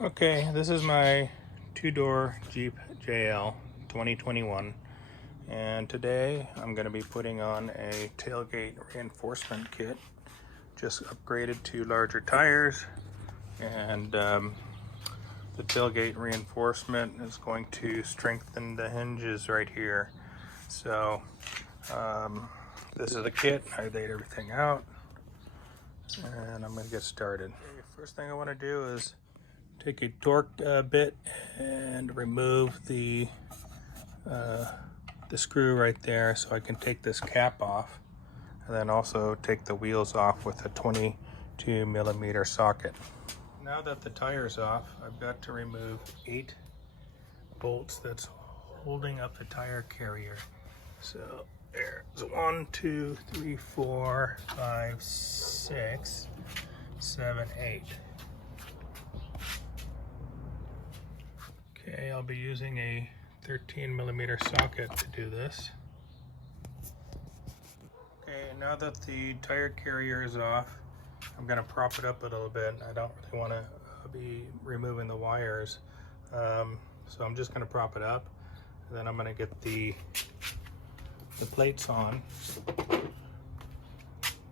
Okay, this is my two-door Jeep JL 2021, and today I'm going to be putting on a tailgate reinforcement kit, just upgraded to larger tires, and the tailgate reinforcement is going to strengthen the hinges right here. So this is the kit. I laid everything out, and I'm going to get started. Okay, first thing I want to do is take a torque bit and remove the screw right there so I can take this cap off, and then also take the wheels off with a 22mm socket. Now that the tire's off, I've got to remove 8 bolts that's holding up the tire carrier. So there's 1, 2, 3, 4, 5, 6, 7, 8. Okay, I'll be using a 13mm socket to do this. Okay, now that the tire carrier is off, I'm going to prop it up a little bit. I don't really want to be removing the wires, so I'm just going to prop it up, and then I'm going to get the plates on.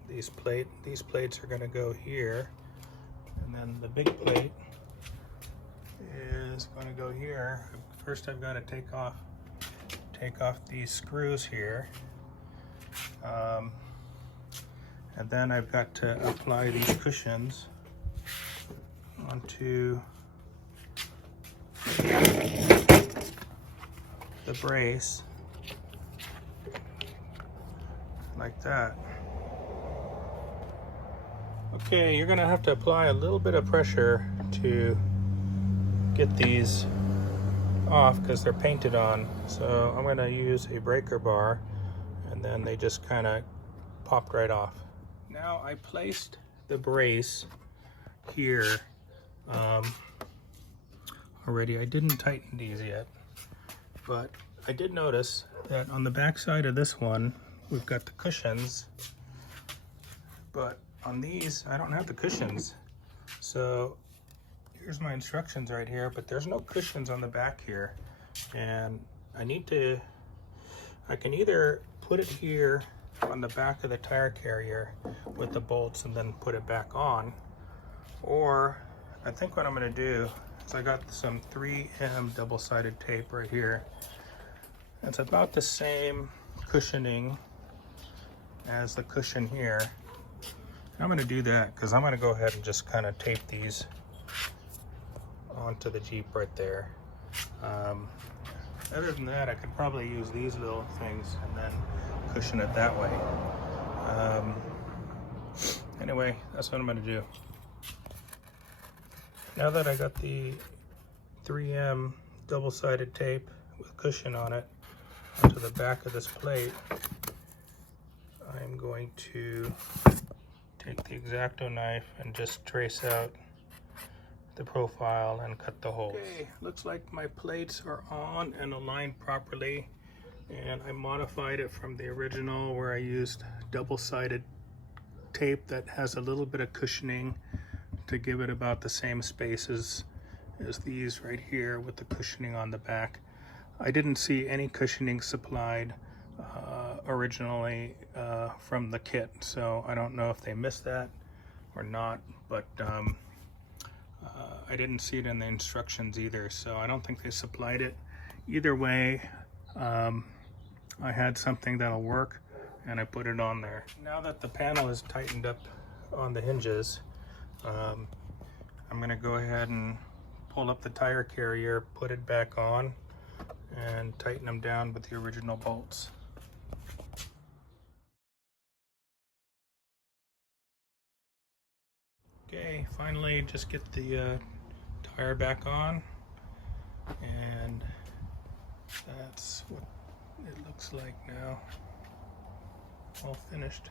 These plates are going to go here, and then the big plate is going to go here. First I've got to take off these screws here, and then I've got to apply these cushions onto the brace like that. Okay, you're gonna have to apply a little bit of pressure to get these off because they're painted on. So I'm going to use a breaker bar, and then they just kind of popped right off. Now I placed the brace here already. I didn't tighten these yet, but I did notice that on the back side of this one we've got the cushions, but on these I don't have the cushions. So here's my instructions right here, but there's no cushions on the back here, and I can either put it here on the back of the tire carrier with the bolts and then put it back on, or I think what I'm going to do is I got some 3M double-sided tape right here. It's about the same cushioning as the cushion here. I'm going to do that because I'm going to go ahead and just kind of tape these onto the Jeep right there. Other than that, I could probably use these little things and then cushion it that way. Anyway, that's what I'm going to do. Now that I got the 3M double-sided tape with cushion on it onto the back of this plate, I'm going to take the X-Acto knife and just trace out the profile and cut the holes. Okay, looks like my plates are on and aligned properly, and I modified it from the original where I used double-sided tape that has a little bit of cushioning to give it about the same spaces as these right here with the cushioning on the back. I didn't see any cushioning supplied originally from the kit, so I don't know if they missed that or not, but I didn't see it in the instructions either, so I don't think they supplied it. Either way, I had something that'll work, and I put it on there. Now that the panel is tightened up on the hinges, I'm going to go ahead and pull up the tire carrier, put it back on, and tighten them down with the original bolts. Okay, finally just get the tire back on, and that's what it looks like now, all finished.